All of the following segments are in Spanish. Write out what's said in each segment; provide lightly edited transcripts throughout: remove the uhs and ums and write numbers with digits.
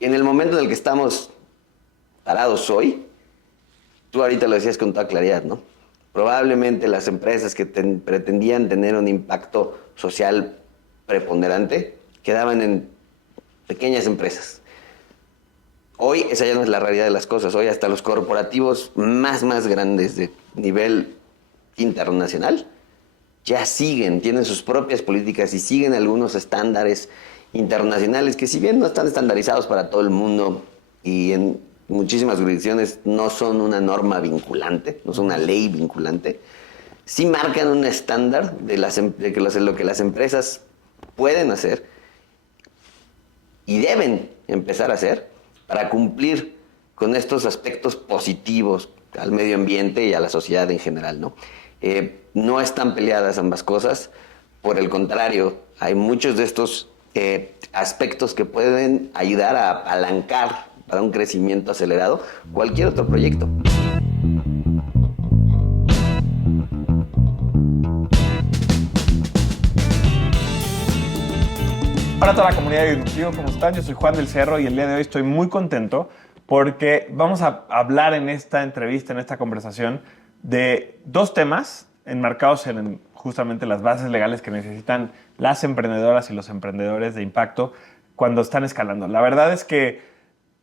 en el momento en el que estamos parados hoy, tú ahorita lo decías con toda claridad, ¿no? Probablemente las empresas que pretendían tener un impacto social preponderante quedaban en pequeñas empresas. Hoy esa ya no es la realidad de las cosas. Hoy hasta los corporativos más grandes de nivel internacional ya tienen sus propias políticas y siguen algunos estándares internacionales que, si bien no están estandarizados para todo el mundo y en muchísimas jurisdicciones no son una norma vinculante, no son una ley vinculante, sí marcan un estándar de lo que las empresas pueden hacer y deben empezar a hacer para cumplir con estos aspectos positivos al medio ambiente y a la sociedad en general, ¿no? No están peleadas ambas cosas, por el contrario, hay muchos de estos aspectos que pueden ayudar a apalancar para un crecimiento acelerado cualquier otro proyecto. Hola a toda la comunidad de Disruptivo, ¿cómo están? Yo soy Juan del Cerro y el día de hoy estoy muy contento porque vamos a hablar en esta entrevista, en esta conversación, de dos temas enmarcados en justamente las bases legales que necesitan las emprendedoras y los emprendedores de impacto cuando están escalando. La verdad es que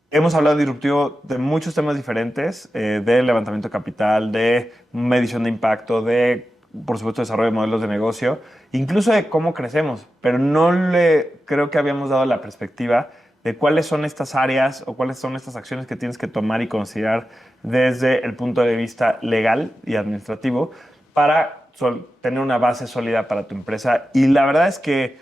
hemos hablado en Disruptivo de muchos temas diferentes, de levantamiento de capital, de medición de impacto, de, por supuesto, desarrollo de modelos de negocio, incluso de cómo crecemos, pero no creo que habíamos dado la perspectiva de cuáles son estas áreas o cuáles son estas acciones que tienes que tomar y considerar desde el punto de vista legal y administrativo para tener una base sólida para tu empresa. Y la verdad es que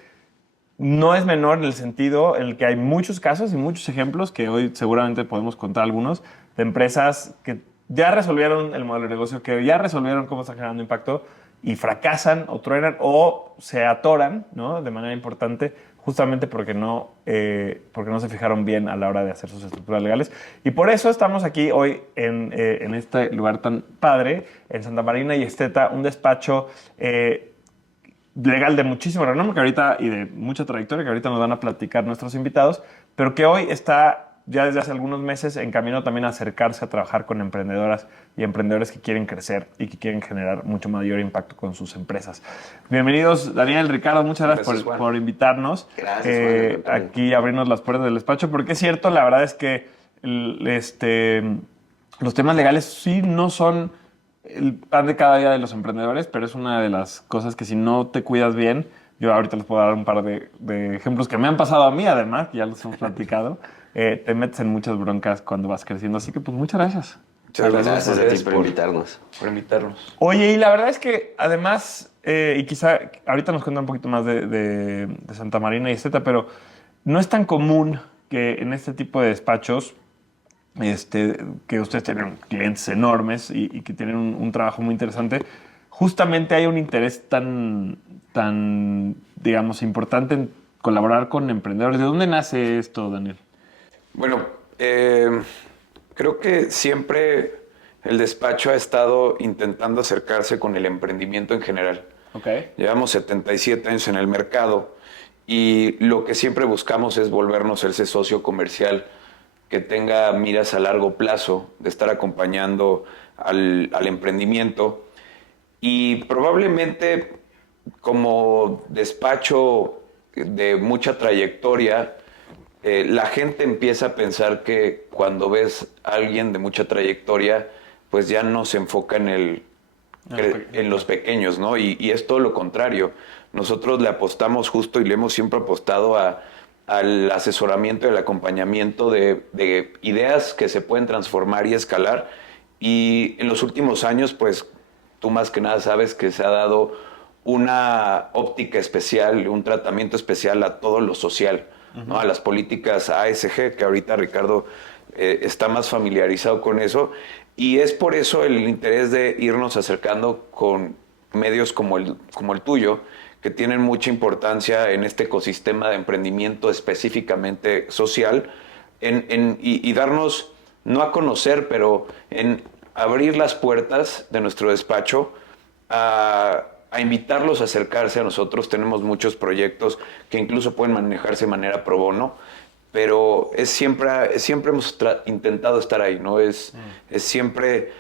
no es menor en el sentido en el que hay muchos casos y muchos ejemplos que hoy seguramente podemos contar algunos de empresas que ya resolvieron el modelo de negocio, que ya resolvieron cómo están generando impacto y fracasan o truenan o se atoran, ¿no?, de manera importante justamente porque no se fijaron bien a la hora de hacer sus estructuras legales. Y por eso estamos aquí hoy en este lugar tan padre, en Santa Marina y Esteta, un despacho legal de muchísimo renombre que ahorita, y de mucha trayectoria que ahorita nos van a platicar nuestros invitados, pero que hoy está ya desde hace algunos meses en camino también a acercarse a trabajar con emprendedoras y emprendedores que quieren crecer y que quieren generar mucho mayor impacto con sus empresas. Bienvenidos, Daniel, Ricardo, muchas gracias por invitarnos. Gracias, Juan. Aquí a abrirnos las puertas del despacho, porque es cierto, la verdad es que los temas legales sí no son el pan de cada día de los emprendedores, pero es una de las cosas que si no te cuidas bien, yo ahorita les puedo dar un par de ejemplos que me han pasado a mí, además, que ya los hemos platicado, te metes en muchas broncas cuando vas creciendo. Así que, pues, muchas gracias. Muchas gracias a ti por invitarnos. Oye, y la verdad es que, además, y quizá ahorita nos cuenta un poquito más de Santa Marina y Esteta, pero no es tan común que en este tipo de despachos que ustedes tienen clientes enormes y que tienen un trabajo muy interesante, justamente hay un interés tan, digamos, importante en colaborar con emprendedores. ¿De dónde nace esto, Daniel? Bueno, creo que siempre el despacho ha estado intentando acercarse con el emprendimiento en general. Okay. Llevamos 77 años en el mercado y lo que siempre buscamos es volvernos ese socio comercial que tenga miras a largo plazo, de estar acompañando al emprendimiento. Y probablemente como despacho de mucha trayectoria, la gente empieza a pensar que cuando ves a alguien de mucha trayectoria, pues ya no se enfoca en los pequeños, ¿no? Y es todo lo contrario. Nosotros le apostamos justo y le hemos siempre apostado al asesoramiento y al acompañamiento de ideas que se pueden transformar y escalar. Y en los últimos años, pues tú más que nada sabes que se ha dado una óptica especial, un tratamiento especial a todo lo social, ¿no? A las políticas ASG, que ahorita Ricardo está más familiarizado con eso. Y es por eso el interés de irnos acercando con medios como el tuyo, que tienen mucha importancia en este ecosistema de emprendimiento específicamente social, y darnos, no a conocer, pero en abrir las puertas de nuestro despacho a invitarlos a acercarse a nosotros. Tenemos muchos proyectos que incluso pueden manejarse de manera pro bono, pero siempre hemos intentado estar ahí, ¿no? Es siempre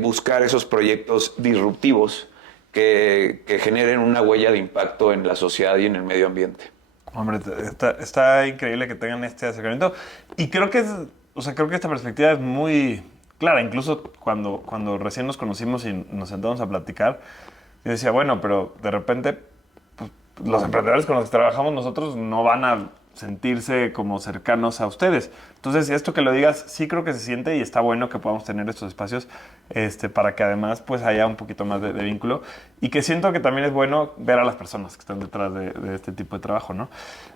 buscar esos proyectos disruptivos que generen una huella de impacto en la sociedad y en el medio ambiente. Hombre, está increíble que tengan este acercamiento. Y creo que creo que esta perspectiva es muy clara. Incluso cuando recién nos conocimos y nos sentamos a platicar, yo decía, bueno, pero de repente pues, los emprendedores con los que trabajamos nosotros no van a sentirse como cercanos a ustedes. Entonces, esto que lo digas, sí creo que se siente y está bueno que podamos tener estos espacios para que además pues haya un poquito más de vínculo y que siento que también es bueno ver a las personas que están detrás de este tipo de trabajo, ¿no?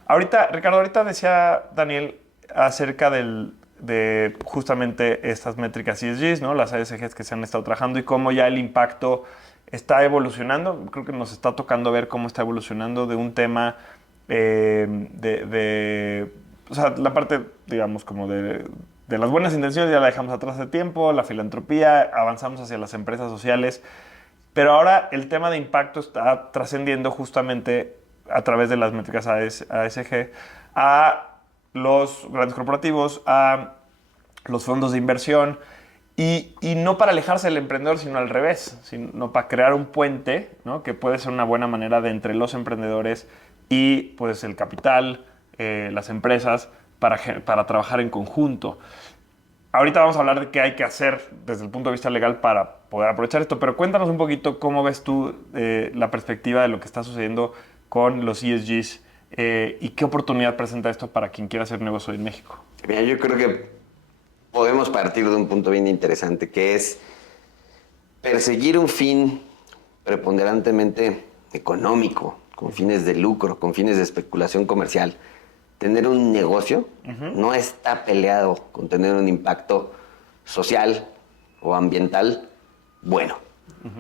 Ricardo, ahorita decía Daniel acerca de justamente estas métricas ESG, ¿no? Las ESGs que se han estado trabajando y cómo ya el impacto está evolucionando. Creo que nos está tocando ver cómo está evolucionando de un tema o sea, la parte, digamos, como de las buenas intenciones ya la dejamos atrás de tiempo, la filantropía, avanzamos hacia las empresas sociales, pero ahora el tema de impacto está trascendiendo justamente a través de las métricas ASG a los grandes corporativos, a los fondos de inversión, y no para alejarse del emprendedor, sino al revés, sino para crear un puente, ¿no? Que puede ser una buena manera de entre los emprendedores y pues el capital, las empresas, para trabajar en conjunto. Ahorita vamos a hablar de qué hay que hacer desde el punto de vista legal para poder aprovechar esto, pero cuéntanos un poquito cómo ves tú la perspectiva de lo que está sucediendo con los ESGs y qué oportunidad presenta esto para quien quiera hacer negocio en México. Mira, yo creo que podemos partir de un punto bien interesante, que es perseguir un fin preponderantemente económico, con fines de lucro, con fines de especulación comercial. Tener un negocio no está peleado con tener un impacto social o ambiental bueno.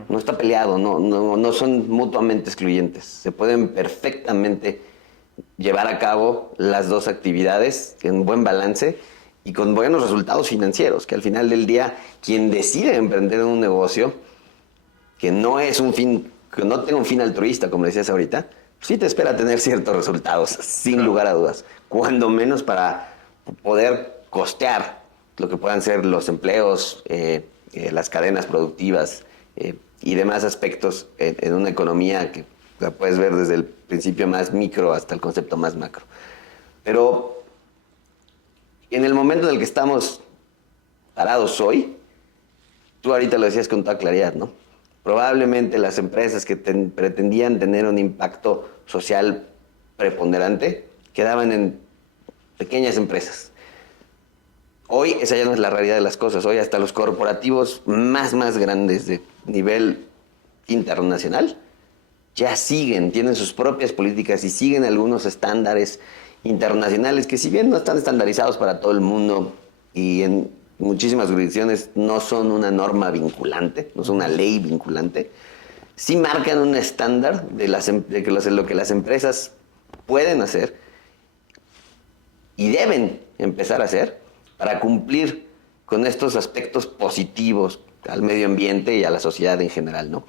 No está peleado, no son mutuamente excluyentes. Se pueden perfectamente llevar a cabo las dos actividades en buen balance y con buenos resultados financieros, que al final del día quien decide emprender un negocio que no es un fin, que no tenga un fin altruista, como decías ahorita, sí te espera tener ciertos resultados, sin lugar a dudas, cuando menos para poder costear lo que puedan ser los empleos, las cadenas productivas y demás aspectos en una economía que la puedes ver desde el principio más micro hasta el concepto más macro. Pero en el momento en el que estamos parados hoy, tú ahorita lo decías con toda claridad, ¿no? Probablemente las empresas que pretendían tener un impacto social preponderante quedaban en pequeñas empresas. Hoy esa ya no es la realidad de las cosas. Hoy hasta los corporativos más grandes de nivel internacional ya tienen sus propias políticas y siguen algunos estándares internacionales que, si bien no están estandarizados para todo el mundo y en muchísimas jurisdicciones no son una norma vinculante, no son una ley vinculante, sí marcan un estándar de lo que las empresas pueden hacer y deben empezar a hacer para cumplir con estos aspectos positivos al medio ambiente y a la sociedad en general, ¿no?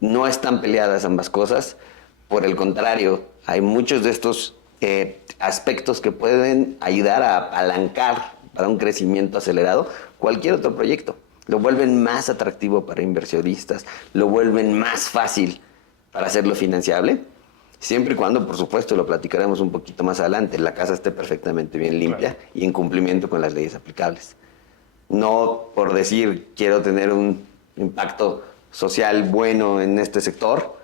No están peleadas ambas cosas, por el contrario, hay muchos de estos aspectos que pueden ayudar a apalancar para un crecimiento acelerado cualquier otro proyecto. Lo vuelven más atractivo para inversionistas, lo vuelven más fácil para hacerlo financiable, siempre y cuando, por supuesto, lo platicaremos un poquito más adelante, la casa esté perfectamente bien limpia, claro, y en cumplimiento con las leyes aplicables. No por decir quiero tener un impacto social bueno en este sector,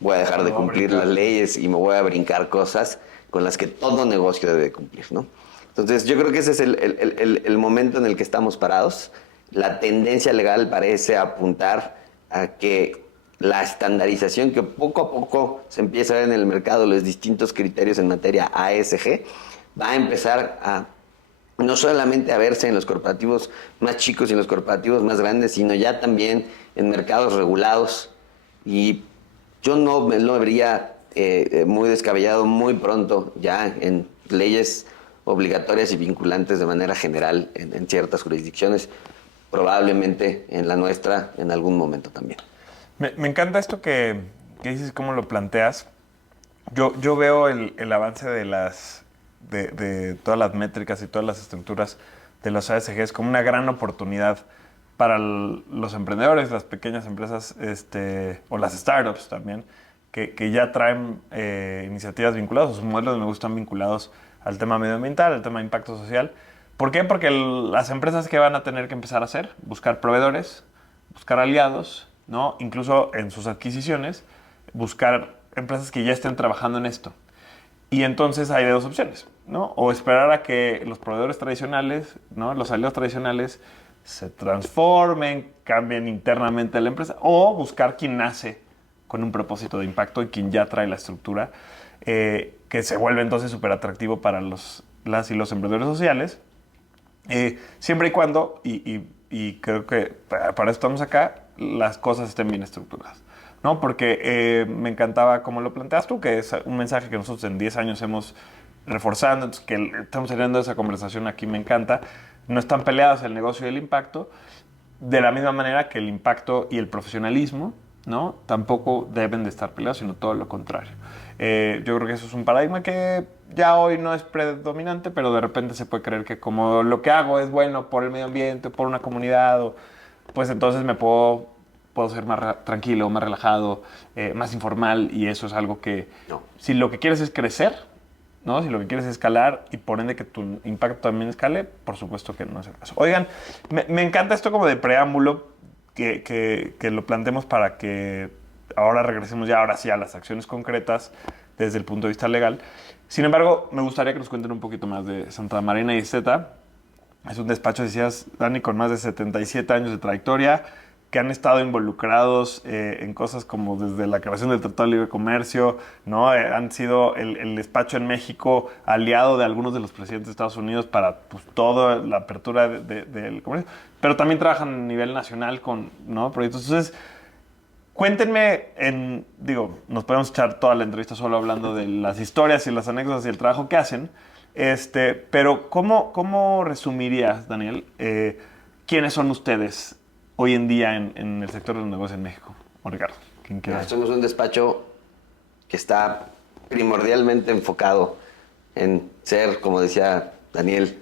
voy a dejar de cumplir las leyes y me voy a brincar cosas con las que todo negocio debe cumplir, ¿no? Entonces, yo creo que ese es el momento en el que estamos parados. La tendencia legal parece apuntar a que la estandarización que poco a poco se empieza a ver en el mercado, los distintos criterios en materia ASG, va a empezar a no solamente a verse en los corporativos más chicos y en los corporativos más grandes, sino ya también en mercados regulados. Y yo no lo vería muy descabellado muy pronto ya en leyes obligatorias y vinculantes de manera general en ciertas jurisdicciones, probablemente en la nuestra en algún momento también. Me encanta esto que dices, cómo lo planteas. Yo veo el avance de de todas las métricas y todas las estructuras de los ASGs como una gran oportunidad para los emprendedores, las pequeñas empresas o las startups también, que ya traen iniciativas vinculadas, o sus modelos de negocio están vinculados al tema medioambiental, al tema de impacto social. ¿Por qué? Porque las empresas que van a tener que empezar a hacer, buscar proveedores, buscar aliados, ¿no? Incluso en sus adquisiciones, buscar empresas que ya estén trabajando en esto. Y entonces hay de dos opciones, ¿no? O esperar a que los proveedores tradicionales, ¿no? Los aliados tradicionales se transformen, cambien internamente la empresa, o buscar quien nace con un propósito de impacto y quien ya trae la estructura, que se vuelve entonces súper atractivo para las y los emprendedores sociales, siempre y cuando, y creo que para eso estamos acá, las cosas estén bien estructuradas, ¿no? Porque me encantaba como lo planteas tú, que es un mensaje que nosotros en 10 años hemos reforzando, entonces que estamos teniendo esa conversación aquí, me encanta. No están peleadas el negocio y el impacto, de la misma manera que el impacto y el profesionalismo, ¿no? Tampoco deben de estar peleados, sino todo lo contrario. Yo creo que eso es un paradigma que ya hoy no es predominante, pero de repente se puede creer que como lo que hago es bueno por el medio ambiente, por una comunidad, pues entonces puedo ser más tranquilo, más relajado, más informal, y eso es algo que No. si lo que quieres es crecer, ¿no? Si lo que quieres es escalar y por ende que tu impacto también escale, por supuesto que no es el caso. Oigan, me encanta esto como de preámbulo, que lo planteemos para que ahora regresemos ya ahora sí a las acciones concretas desde el punto de vista legal. Sin embargo, me gustaría que nos cuenten un poquito más de Santa Marina y Zeta. Es un despacho, decías, Dani, con más de 77 años de trayectoria, que han estado involucrados en cosas como desde la creación del Tratado de Libre Comercio, ¿no? Han sido el despacho en México aliado de algunos de los presidentes de Estados Unidos para pues, toda la apertura del comercio, pero también trabajan a nivel nacional con, ¿no? proyectos. Entonces, cuéntenme, nos podemos echar toda la entrevista solo hablando de las historias y las anécdotas y el trabajo que hacen, pero ¿cómo resumirías, Daniel, quiénes son ustedes hoy en día en el sector de los negocios en México? O Ricardo, ¿quién quiere? Somos un despacho que está primordialmente enfocado en ser, como decía Daniel,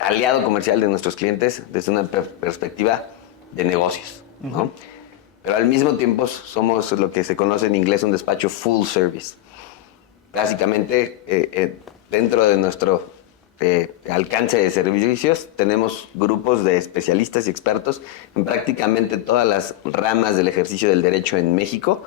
aliado comercial de nuestros clientes desde una perspectiva de negocios, ¿no? Uh-huh. Pero al mismo tiempo somos lo que se conoce en inglés un despacho full service. Básicamente, dentro de nuestro alcance de servicios, tenemos grupos de especialistas y expertos en prácticamente todas las ramas del ejercicio del derecho en México,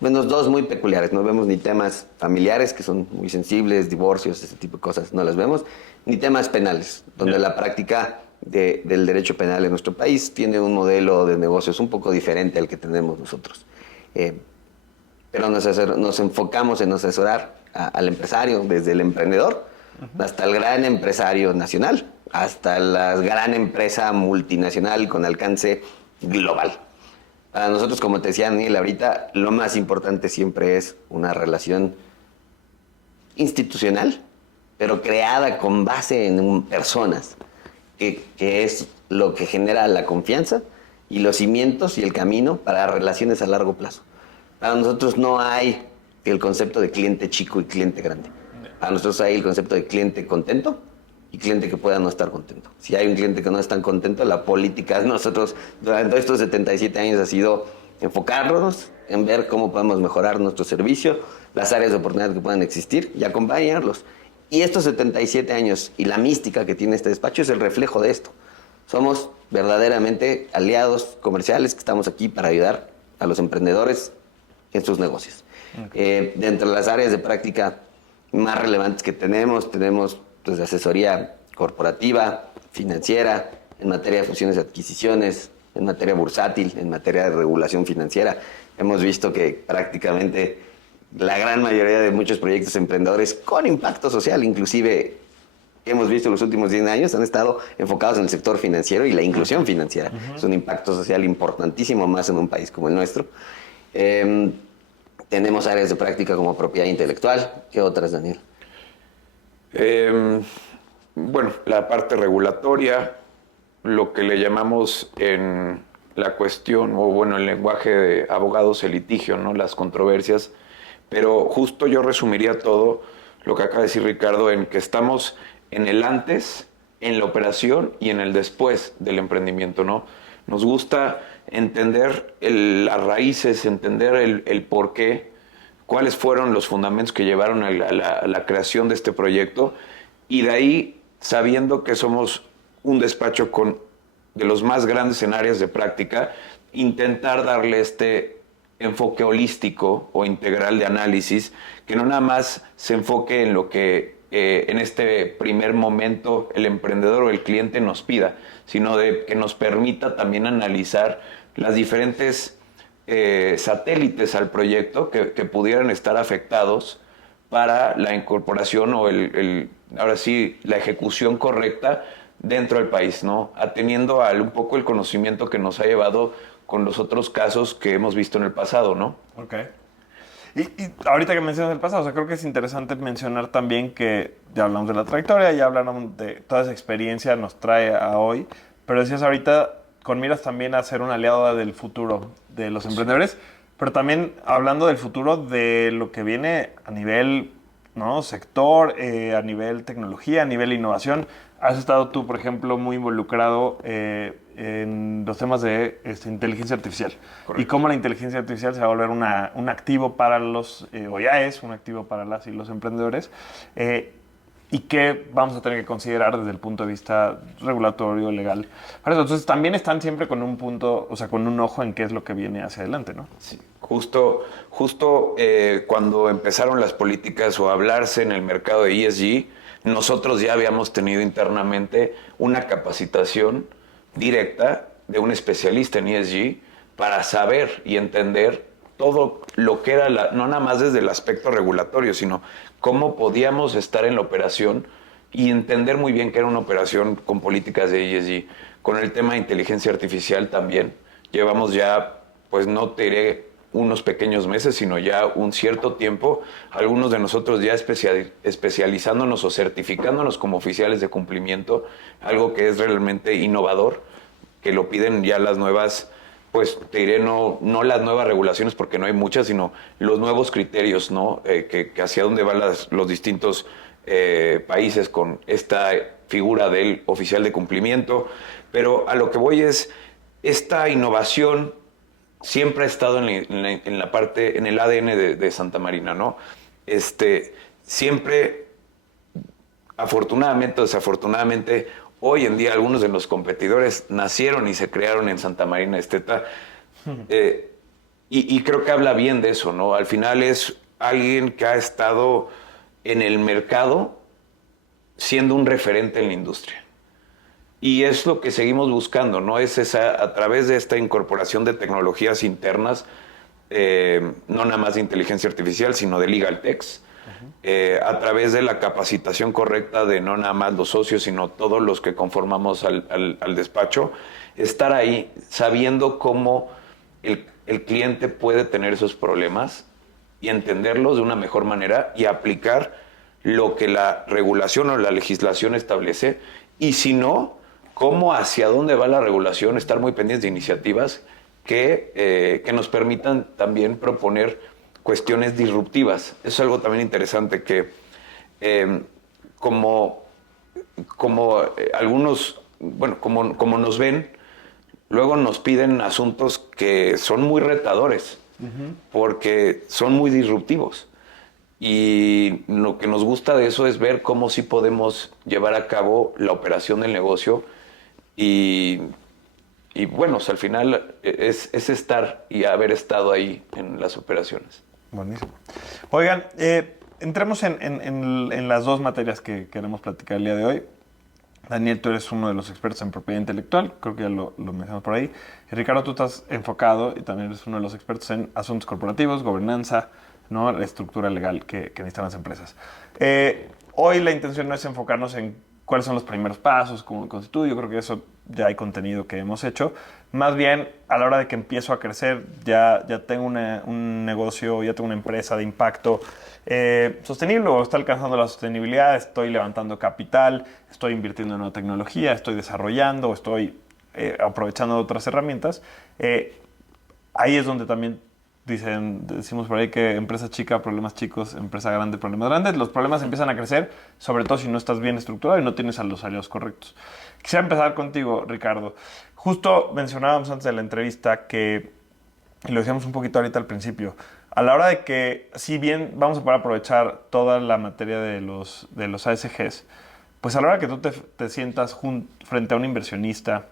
menos dos muy peculiares. No vemos ni temas familiares, que son muy sensibles, divorcios, ese tipo de cosas, no las vemos, ni temas penales, donde la práctica del derecho penal en nuestro país tiene un modelo de negocios un poco diferente al que tenemos nosotros. Pero nos enfocamos en asesorar al empresario, desde el emprendedor hasta el gran empresario nacional, hasta la gran empresa multinacional con alcance global. Para nosotros, como te decía Daniel ahorita, lo más importante siempre es una relación institucional, pero creada con base en personas, que es lo que genera la confianza y los cimientos y el camino para relaciones a largo plazo. Para nosotros no hay el concepto de cliente chico y cliente grande. Para nosotros hay el concepto de cliente contento y cliente que pueda no estar contento. Si hay un cliente que no está contento, la política de nosotros durante estos 77 años ha sido enfocarnos en ver cómo podemos mejorar nuestro servicio, las áreas de oportunidad que puedan existir y acompañarlos. Y estos 77 años y la mística que tiene este despacho es el reflejo de esto. Somos verdaderamente aliados comerciales que estamos aquí para ayudar a los emprendedores en sus negocios. Okay. Dentro de las áreas de práctica más relevantes que tenemos pues, asesoría corporativa, financiera, en materia de fusiones y adquisiciones, en materia bursátil, en materia de regulación financiera. Hemos visto que prácticamente la gran mayoría de muchos proyectos emprendedores con impacto social, inclusive que hemos visto en los últimos 10 años, han estado enfocados en el sector financiero y la inclusión financiera. Uh-huh. Es un impacto social importantísimo, más en un país como el nuestro. Tenemos áreas de práctica como propiedad intelectual. ¿Qué otras, Daniel? Bueno, la parte regulatoria, lo que le llamamos en la cuestión, o bueno, el lenguaje de abogados, el litigio, ¿no? Las controversias. Pero justo yo resumiría todo lo que acaba de decir Ricardo, en que estamos en el antes, en la operación y en el después del emprendimiento, ¿no? Nos gusta entender las raíces, entender el por qué, cuáles fueron los fundamentos que llevaron a la creación de este proyecto, y de ahí, sabiendo que somos un despacho de los más grandes en áreas de práctica, intentar darle este enfoque holístico o integral de análisis, que no nada más se enfoque en lo que en este primer momento el emprendedor o el cliente nos pida, sino que nos permita también analizar las diferentes satélites al proyecto que pudieran estar afectados para la incorporación o ahora sí, la ejecución correcta dentro del país, ¿no? Atendiendo a un poco el conocimiento que nos ha llevado con los otros casos que hemos visto en el pasado, ¿no? Ok. Y ahorita que mencionas el pasado, o sea, creo que es interesante mencionar también que ya hablamos de la trayectoria, ya hablamos de toda esa experiencia nos trae a hoy, pero decías ahorita con miras también a ser una aliada del futuro de los emprendedores, pero también hablando del futuro de lo que viene a nivel, ¿no?, sector, a nivel tecnología, a nivel innovación. Has estado tú, por ejemplo, muy involucrado en los temas de inteligencia artificial. Correcto. Y cómo la inteligencia artificial se va a volver un activo para o ya es un activo para las y los emprendedores. Y qué vamos a tener que considerar desde el punto de vista regulatorio, legal. Entonces, también están siempre con un punto, o sea, con un ojo en qué es lo que viene hacia adelante, ¿no? Sí. Justo cuando empezaron las políticas o a hablarse en el mercado de ESG, nosotros ya habíamos tenido internamente una capacitación directa de un especialista en ESG para saber y entender todo lo que era, no nada más desde el aspecto regulatorio, sino cómo podíamos estar en la operación y entender muy bien que era una operación con políticas de ESG. Con el tema de inteligencia artificial también. Llevamos ya, pues no te diré unos pequeños meses, sino ya un cierto tiempo, algunos de nosotros ya especializándonos o certificándonos como oficiales de cumplimiento, algo que es realmente innovador, que lo piden ya las nuevas, pues te diré, no las nuevas regulaciones porque no hay muchas, sino los nuevos criterios, ¿no? Que hacia dónde van los distintos países con esta figura del oficial de cumplimiento. Pero a lo que voy es, esta innovación siempre ha estado en la parte, en el ADN de Santa Marina, ¿no? Siempre, afortunadamente o desafortunadamente, hoy en día algunos de los competidores nacieron y se crearon en Santa Marina Esteta. Y creo que habla bien de eso, ¿no? Al final es alguien que ha estado en el mercado siendo un referente en la industria. Y es lo que seguimos buscando, ¿no? Es a través de esta incorporación de tecnologías internas, no nada más de inteligencia artificial, sino de legal techs, a través de la capacitación correcta de no nada más los socios, sino todos los que conformamos al despacho, estar ahí sabiendo cómo el cliente puede tener esos problemas y entenderlos de una mejor manera y aplicar lo que la regulación o la legislación establece, y si no, cómo hacia dónde va la regulación, estar muy pendientes de iniciativas que nos permitan también proponer cuestiones disruptivas. Eso es algo también interesante que como algunos, bueno, como nos ven, luego nos piden asuntos que son muy retadores, porque son muy disruptivos. Y lo que nos gusta de eso es ver cómo sí podemos llevar a cabo la operación del negocio y bueno, o sea, al final es estar y haber estado ahí en las operaciones. Buenísimo. Oigan, entremos en las dos materias que queremos platicar el día de hoy. Daniel, tú eres uno de los expertos en propiedad intelectual, creo que ya lo mencionamos por ahí. Y Ricardo, tú estás enfocado y también eres uno de los expertos en asuntos corporativos, gobernanza, ¿no?, la estructura legal que necesitan las empresas. Hoy la intención no es enfocarnos en cuáles son los primeros pasos, cómo lo constituyo, yo creo que eso ya hay contenido que hemos hecho. Más bien, a la hora de que empiezo a crecer, ya tengo un negocio, ya tengo una empresa de impacto sostenible, o está alcanzando la sostenibilidad, estoy levantando capital, estoy invirtiendo en nueva tecnología, estoy desarrollando, estoy aprovechando otras herramientas. Ahí es donde también Decimos por ahí que empresa chica, problemas chicos, empresa grande, problemas grandes. Los problemas empiezan a crecer, sobre todo si no estás bien estructurado y no tienes a los aliados correctos. Quisiera empezar contigo, Ricardo. Justo mencionábamos antes de la entrevista que, y lo decíamos un poquito ahorita al principio, a la hora de que, si bien vamos a poder aprovechar toda la materia de los ASGs, pues a la hora que tú te sientas frente a un inversionista,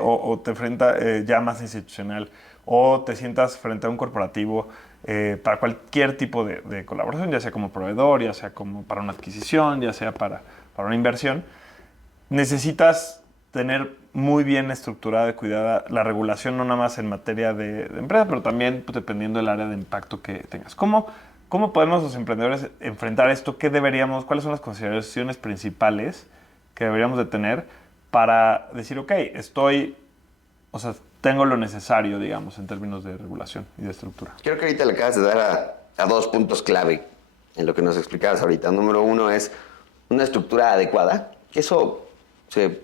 o te enfrenta ya más institucional, o te sientas frente a un corporativo para cualquier tipo de colaboración, ya sea como proveedor, ya sea como para una adquisición, ya sea para una inversión, necesitas tener muy bien estructurada y cuidada la regulación, no nada más en materia de empresa, pero también pues, dependiendo del área de impacto que tengas. ¿Cómo podemos los emprendedores enfrentar esto? ¿Cuáles son las consideraciones principales que deberíamos de tener para decir, ok, tengo lo necesario, digamos, en términos de regulación y de estructura? Creo que ahorita le acabas de dar a dos puntos clave en lo que nos explicabas ahorita. Número uno es una estructura adecuada, que eso se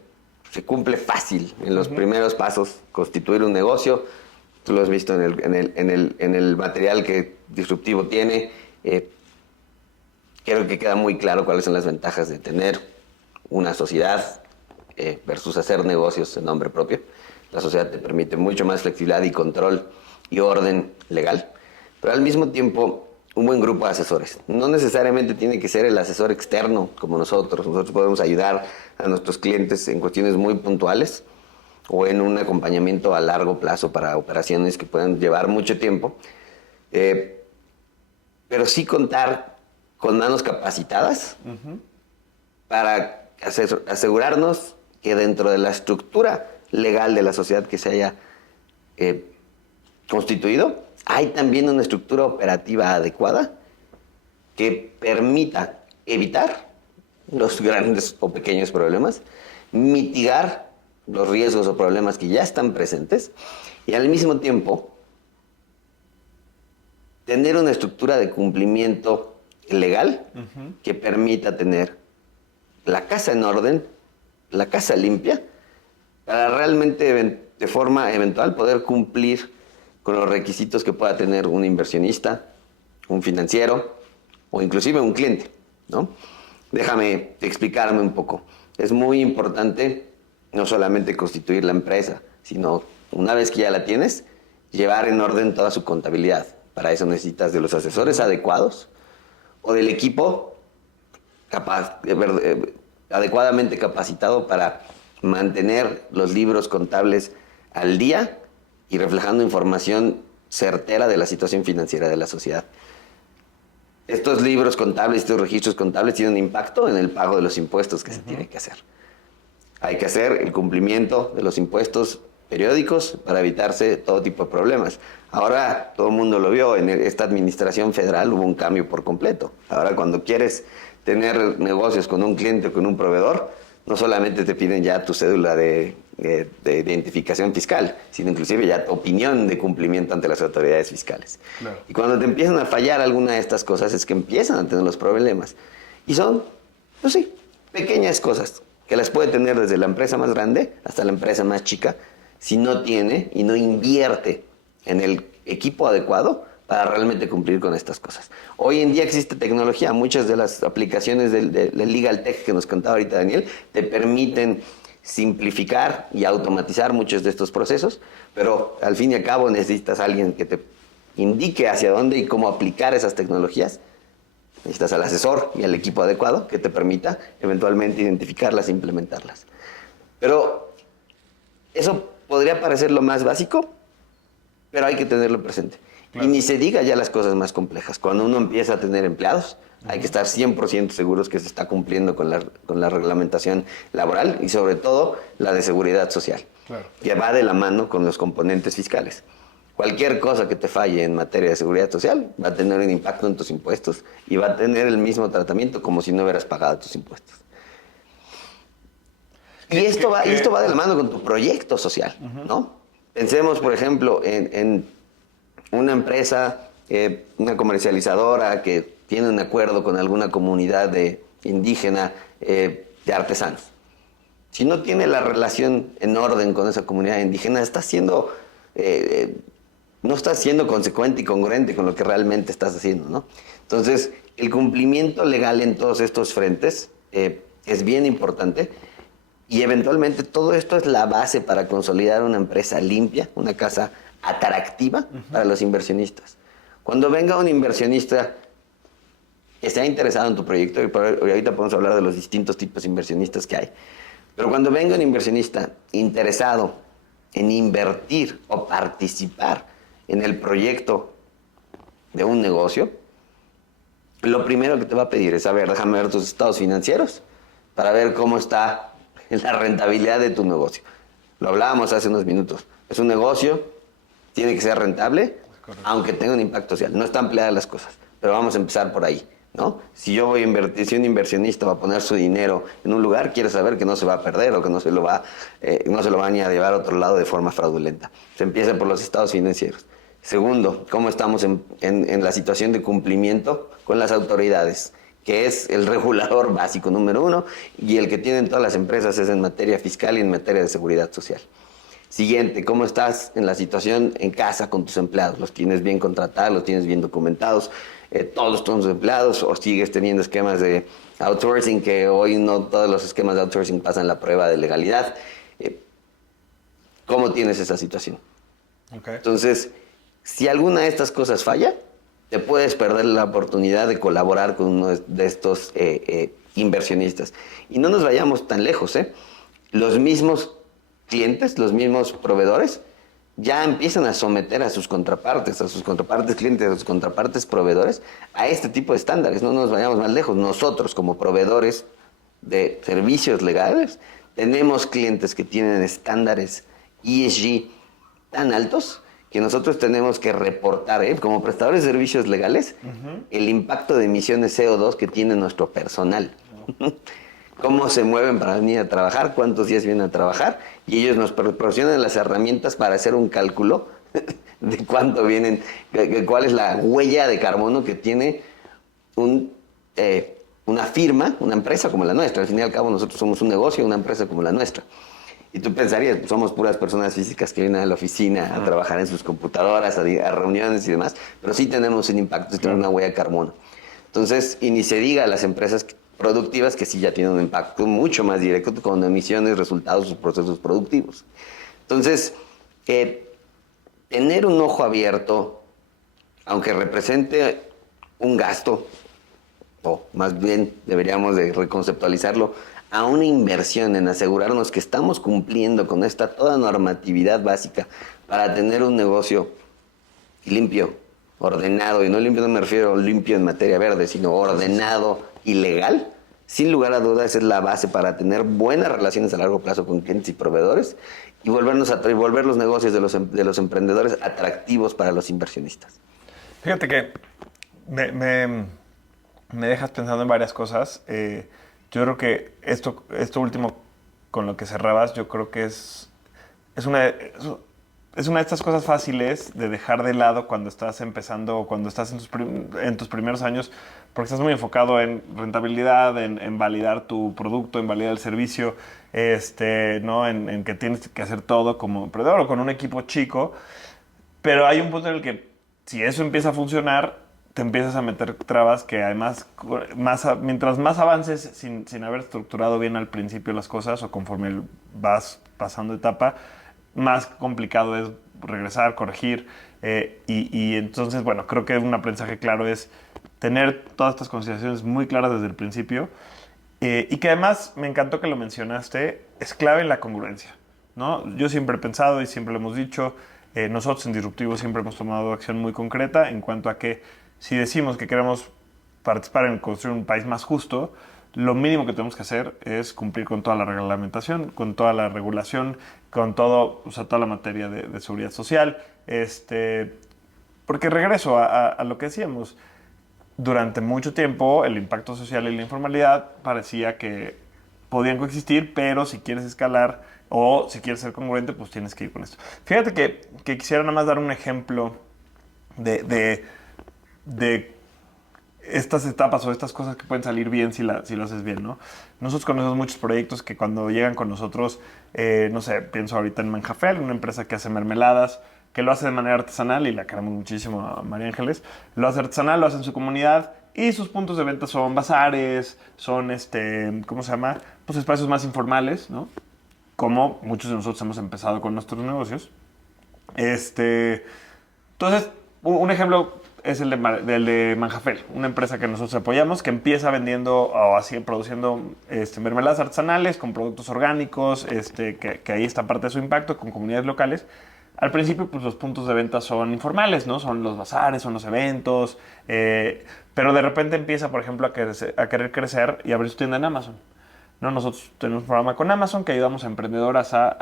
cumple fácil en los primeros pasos. Constituir un negocio, tú lo has visto en el material que Disruptivo tiene. Creo que queda muy claro cuáles son las ventajas de tener una sociedad versus hacer negocios en nombre propio. La sociedad te permite mucho más flexibilidad y control y orden legal, pero al mismo tiempo un buen grupo de asesores. No necesariamente tiene que ser el asesor externo como nosotros. Nosotros podemos ayudar a nuestros clientes en cuestiones muy puntuales o en un acompañamiento a largo plazo para operaciones que puedan llevar mucho tiempo. Pero sí contar con manos capacitadas para asegurarnos que dentro de la estructura legal de la sociedad que se haya constituido, hay también una estructura operativa adecuada que permita evitar los grandes o pequeños problemas, mitigar los riesgos o problemas que ya están presentes y al mismo tiempo tener una estructura de cumplimiento legal que permita tener la casa en orden, la casa limpia, para realmente de forma eventual poder cumplir con los requisitos que pueda tener un inversionista, un financiero o inclusive un cliente, ¿no? Déjame explicarme un poco. Es muy importante no solamente constituir la empresa, sino una vez que ya la tienes, llevar en orden toda su contabilidad. Para eso necesitas de los asesores adecuados o del equipo adecuadamente capacitado para mantener los libros contables al día y reflejando información certera de la situación financiera de la sociedad. Estos libros contables, estos registros contables tienen un impacto en el pago de los impuestos que se tiene que hacer. Hay que hacer el cumplimiento de los impuestos periódicos para evitarse todo tipo de problemas. Ahora todo el mundo lo vio, en esta administración federal hubo un cambio por completo. Ahora cuando quieres tener negocios con un cliente o con un proveedor, no solamente te piden ya tu cédula de identificación fiscal, sino inclusive ya tu opinión de cumplimiento ante las autoridades fiscales. Claro. Y cuando te empiezan a fallar alguna de estas cosas es que empiezan a tener los problemas. Y son, pues sí, pequeñas cosas que las puede tener desde la empresa más grande hasta la empresa más chica, si no tiene y no invierte en el equipo adecuado para realmente cumplir con estas cosas. Hoy en día existe tecnología, muchas de las aplicaciones del Legal Tech que nos contaba ahorita Daniel, te permiten simplificar y automatizar muchos de estos procesos, pero al fin y al cabo necesitas a alguien que te indique hacia dónde y cómo aplicar esas tecnologías. Necesitas al asesor y al equipo adecuado que te permita eventualmente identificarlas e implementarlas. Pero eso podría parecer lo más básico, pero hay que tenerlo presente. Claro. Y ni se diga ya las cosas más complejas. Cuando uno empieza a tener empleados, hay que estar 100% seguros que se está cumpliendo con la reglamentación laboral y sobre todo la de seguridad social, claro, que va de la mano con los componentes fiscales. Cualquier cosa que te falle en materia de seguridad social va a tener un impacto en tus impuestos y va a tener el mismo tratamiento como si no hubieras pagado tus impuestos. Y esto va de la mano con tu proyecto social, ¿no? Pensemos, por ejemplo, en una empresa, una comercializadora que tiene un acuerdo con alguna comunidad indígena de artesanos. Si no tiene la relación en orden con esa comunidad indígena, está siendo no estás siendo consecuente y congruente con lo que realmente estás haciendo, ¿no? Entonces, el cumplimiento legal en todos estos frentes es bien importante y eventualmente todo esto es la base para consolidar una empresa limpia, una casa atractiva para los inversionistas. Cuando venga un inversionista que esté interesado en tu proyecto, y ahorita podemos hablar de los distintos tipos de inversionistas que hay, pero cuando venga un inversionista interesado en invertir o participar en el proyecto de un negocio, lo primero que te va a pedir es, a ver, déjame ver tus estados financieros para ver cómo está la rentabilidad de tu negocio. Lo hablábamos hace unos minutos. Es un negocio, tiene que ser rentable, aunque tenga un impacto social. No están peleadas las cosas, pero vamos a empezar por ahí, ¿no? Si yo voy a invertir, si un inversionista va a poner su dinero en un lugar, quiere saber que no se va a perder o que no se lo van a llevar a otro lado de forma fraudulenta. Se empieza por los estados financieros. Segundo, cómo estamos en la situación de cumplimiento con las autoridades, que es el regulador básico número 1 y el que tienen todas las empresas es en materia fiscal y en materia de seguridad social. Siguiente, ¿cómo estás en la situación en casa con tus empleados? ¿Los tienes bien contratados? ¿Los tienes bien documentados? ¿Todos tus empleados? ¿O sigues teniendo esquemas de outsourcing que hoy no todos los esquemas de outsourcing pasan la prueba de legalidad? ¿Cómo tienes esa situación? Okay. Entonces, si alguna de estas cosas falla, te puedes perder la oportunidad de colaborar con uno de estos inversionistas. Y no nos vayamos tan lejos, ¿eh? Los mismos clientes, los mismos proveedores, ya empiezan a someter a sus contrapartes clientes, a sus contrapartes proveedores, a este tipo de estándares. No nos vayamos más lejos. Nosotros, como proveedores de servicios legales, tenemos clientes que tienen estándares ESG tan altos que nosotros tenemos que reportar, como prestadores de servicios legales, el impacto de emisiones CO2 que tiene nuestro personal. Cómo se mueven para venir a trabajar, cuántos días vienen a trabajar, y ellos nos proporcionan las herramientas para hacer un cálculo de cuánto vienen, cuál es la huella de carbono que tiene una firma, una empresa como la nuestra. Al fin y al cabo nosotros somos un negocio, una empresa como la nuestra. Y tú pensarías, somos puras personas físicas que vienen a la oficina a trabajar en sus computadoras, a reuniones y demás, pero sí tenemos un impacto, sí tenemos una huella de carbono. Entonces, y ni se diga las empresas productivas que sí ya tienen un impacto mucho más directo con emisiones, resultados, sus procesos productivos. Entonces, tener un ojo abierto, aunque represente un gasto, o más bien deberíamos de reconceptualizarlo, a una inversión en asegurarnos que estamos cumpliendo con esta toda normatividad básica para tener un negocio limpio, ordenado, y no limpio no me refiero limpio en materia verde, sino ordenado y legal, sin lugar a dudas esa es la base para tener buenas relaciones a largo plazo con clientes y proveedores y volver los negocios de los emprendedores atractivos para los inversionistas. Fíjate que me dejas pensando en varias cosas. Yo creo que esto último con lo que cerrabas, yo creo que es una de estas cosas fáciles de dejar de lado cuando estás empezando o cuando estás en tus primeros años, porque estás muy enfocado en rentabilidad, en validar tu producto, en validar el servicio, ¿no? en que tienes que hacer todo como emprendedor o con un equipo chico. Pero hay un punto en el que si eso empieza a funcionar, te empiezas a meter trabas que además, mientras más avances sin haber estructurado bien al principio las cosas o conforme vas pasando etapa, más complicado es regresar, corregir. Y entonces, bueno, creo que un aprendizaje claro es tener todas estas consideraciones muy claras desde el principio. Y que además, me encantó que lo mencionaste, es clave la congruencia, ¿no? Yo siempre he pensado y siempre lo hemos dicho, nosotros en Disruptivo siempre hemos tomado acción muy concreta en cuanto a que si decimos que queremos participar en construir un país más justo, lo mínimo que tenemos que hacer es cumplir con toda la reglamentación, con toda la regulación, con todo, o sea, toda la materia de seguridad social. Porque regreso a lo que decíamos, durante mucho tiempo el impacto social y la informalidad parecía que podían coexistir, pero si quieres escalar o si quieres ser congruente, pues tienes que ir con esto. Fíjate que quisiera nada más dar un ejemplo de estas etapas o estas cosas que pueden salir bien si lo haces bien, ¿no? Nosotros conocemos muchos proyectos que cuando llegan con nosotros, no sé, pienso ahorita en Manjafel, una empresa que hace mermeladas, que lo hace de manera artesanal y la queremos muchísimo a María Ángeles. Lo hace artesanal, lo hace en su comunidad y sus puntos de venta son bazares, son, ¿cómo se llama? Pues espacios más informales, ¿no? Como muchos de nosotros hemos empezado con nuestros negocios. Entonces, un ejemplo es el de Manjafel, una empresa que nosotros apoyamos, que empieza vendiendo o así produciendo mermeladas artesanales con productos orgánicos, que ahí está parte de su impacto con comunidades locales. Al principio, pues los puntos de venta son informales, ¿no? Son los bazares, son los eventos, pero de repente empieza, por ejemplo, a querer crecer y abrir su tienda en Amazon, ¿no? Nosotros tenemos un programa con Amazon que ayudamos a emprendedoras a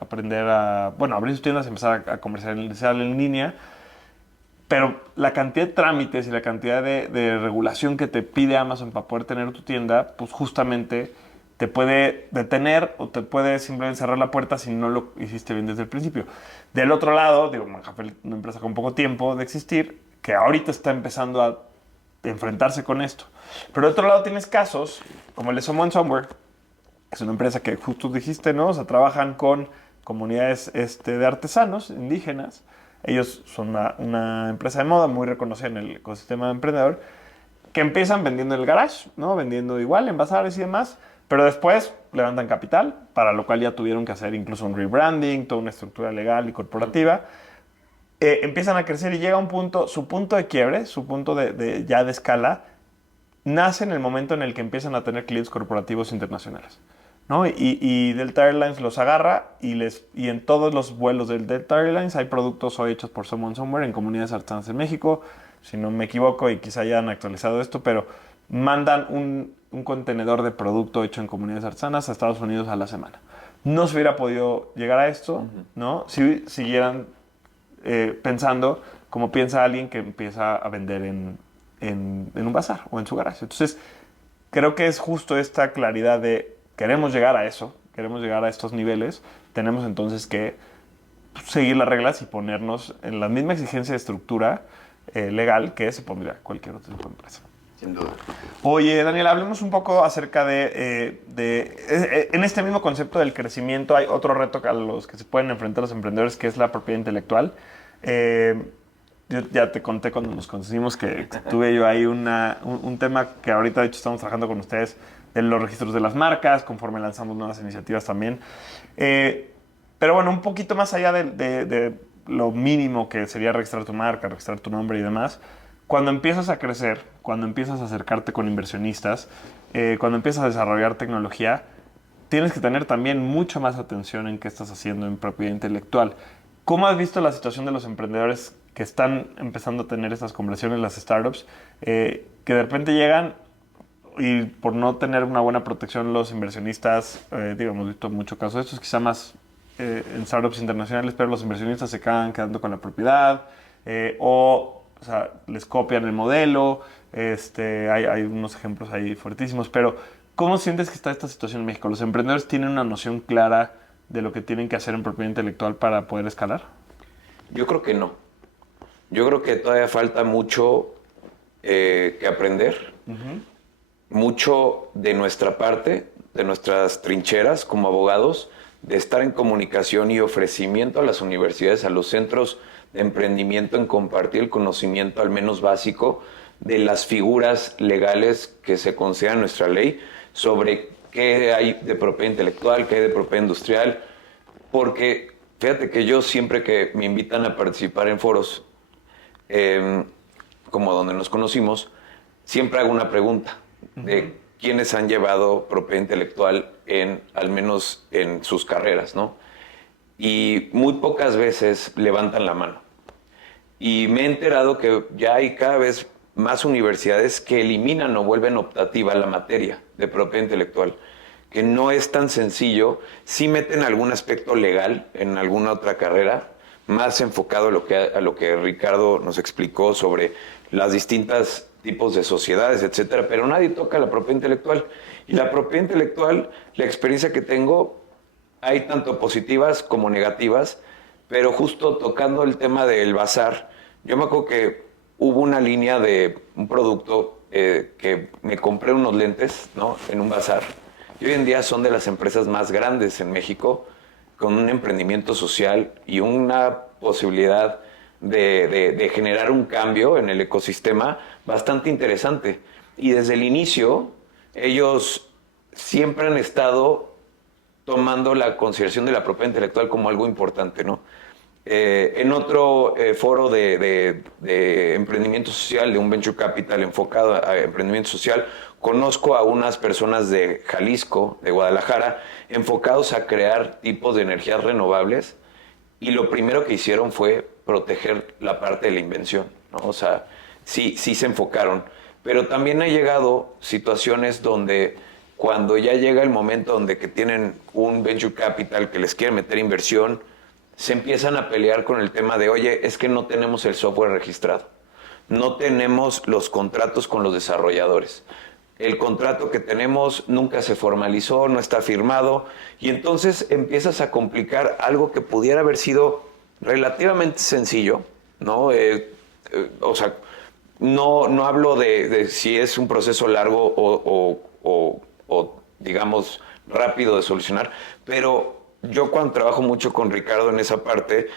aprender abrir sus tiendas, empezar a comercializar en línea. Pero la cantidad de trámites y la cantidad de regulación que te pide Amazon para poder tener tu tienda, pues justamente te puede detener o te puede simplemente cerrar la puerta si no lo hiciste bien desde el principio. Del otro lado, Manjafel, una empresa con poco tiempo de existir, que ahorita está empezando a enfrentarse con esto. Pero del otro lado tienes casos como el de Someone Somewhere, que es una empresa que justo dijiste, ¿no? O sea, trabajan con comunidades de artesanos indígenas. Ellos son una empresa de moda muy reconocida en el ecosistema de emprendedor, que empiezan vendiendo en el garage, ¿no? Vendiendo igual en bazares y demás, pero después levantan capital, para lo cual ya tuvieron que hacer incluso un rebranding, toda una estructura legal y corporativa. Empiezan a crecer y llega un punto, su punto de quiebre, su punto ya de escala, nace en el momento en el que empiezan a tener clientes corporativos internacionales, ¿no? Y Delta Airlines los agarra y en todos los vuelos del Delta Airlines hay productos hoy hechos por Someone Somewhere en comunidades artesanas en México. Si no me equivoco, y quizá ya han actualizado esto, pero mandan un contenedor de producto hecho en comunidades artesanas a Estados Unidos a la semana. No se hubiera podido llegar a esto, ¿no? Si siguieran pensando como piensa alguien que empieza a vender en un bazar o en su garaje. Entonces, creo que es justo esta claridad de queremos llegar a eso, queremos llegar a estos niveles, tenemos entonces que seguir las reglas y ponernos en la misma exigencia de estructura legal que se pondría cualquier otro tipo de empresa. Sin duda. Oye, Daniel, hablemos un poco acerca en este mismo concepto del crecimiento hay otro reto a los que se pueden enfrentar los emprendedores, que es la propiedad intelectual. Yo ya te conté cuando nos conocimos que tuve yo ahí un tema que ahorita de hecho estamos trabajando con ustedes de los registros de las marcas, conforme lanzamos nuevas iniciativas también. Pero bueno, un poquito más allá de lo mínimo que sería registrar tu marca, registrar tu nombre y demás, cuando empiezas a crecer, cuando empiezas a acercarte con inversionistas, cuando empiezas a desarrollar tecnología, tienes que tener también mucha más atención en qué estás haciendo en propiedad intelectual. ¿Cómo has visto la situación de los emprendedores que están empezando a tener estas conversiones, las startups, que de repente llegan y por no tener una buena protección los inversionistas, hemos visto muchos casos de estos, quizá más en startups internacionales, pero los inversionistas se acaban quedando con la propiedad o sea, les copian el modelo, hay unos ejemplos ahí fuertísimos, pero ¿cómo sientes que está esta situación en México? ¿Los emprendedores tienen una noción clara de lo que tienen que hacer en propiedad intelectual para poder escalar? Yo creo que no. Yo creo que todavía falta mucho que aprender, mucho de nuestra parte, de nuestras trincheras como abogados, de estar en comunicación y ofrecimiento a las universidades, a los centros de emprendimiento, en compartir el conocimiento al menos básico de las figuras legales que se concedan en nuestra ley sobre qué hay de propiedad intelectual, qué hay de propiedad industrial, porque fíjate que yo siempre que me invitan a participar en foros, como donde nos conocimos, siempre hago una pregunta de quiénes han llevado propiedad intelectual al menos en sus carreras, ¿no? Y muy pocas veces levantan la mano. Y me he enterado que ya hay cada vez más universidades que eliminan o vuelven optativa la materia de propiedad intelectual, que no es tan sencillo. Sí meten algún aspecto legal en alguna otra carrera, más enfocado a lo que Ricardo nos explicó sobre las distintas tipos de sociedades, etcétera, pero nadie toca la propiedad intelectual. Y la propiedad intelectual, la experiencia que tengo, hay tanto positivas como negativas, pero justo tocando el tema del bazar, yo me acuerdo que hubo una línea de un producto que me compré unos lentes, ¿no?, en un bazar, y hoy en día son de las empresas más grandes en México, con un emprendimiento social y una posibilidad de generar un cambio en el ecosistema bastante interesante. Y desde el inicio, ellos siempre han estado tomando la consideración de la propiedad intelectual como algo importante, ¿no? En otro foro de emprendimiento social, de un venture capital enfocado a emprendimiento social, conozco a unas personas de Jalisco, de Guadalajara, enfocados a crear tipos de energías renovables, y lo primero que hicieron fue proteger la parte de la invención, ¿no? O sea, sí se enfocaron. Pero también ha llegado situaciones donde cuando ya llega el momento donde que tienen un venture capital que les quiere meter inversión, se empiezan a pelear con el tema de, oye, es que no tenemos el software registrado, no tenemos los contratos con los desarrolladores, el contrato que tenemos nunca se formalizó, no está firmado, y entonces empiezas a complicar algo que pudiera haber sido relativamente sencillo, ¿no? O sea, no hablo de si es un proceso largo o digamos, rápido de solucionar, pero yo cuando trabajo mucho con Ricardo en esa parte,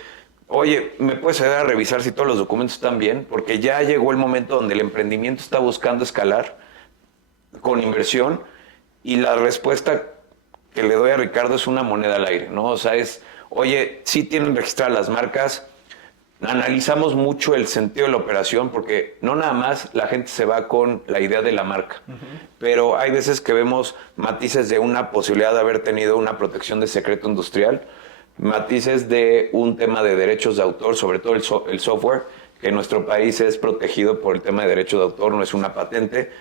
oye, ¿me puedes ayudar a revisar si todos los documentos están bien? Porque ya llegó el momento donde el emprendimiento está buscando escalar con inversión, y la respuesta que le doy a Ricardo es una moneda al aire, ¿no? O sea, es, oye, sí tienen registradas las marcas, analizamos mucho el sentido de la operación, porque no nada más la gente se va con la idea de la marca, pero hay veces que vemos matices de una posibilidad de haber tenido una protección de secreto industrial, matices de un tema de derechos de autor, sobre todo el software, que en nuestro país es protegido por el tema de derechos de autor, no es una patente,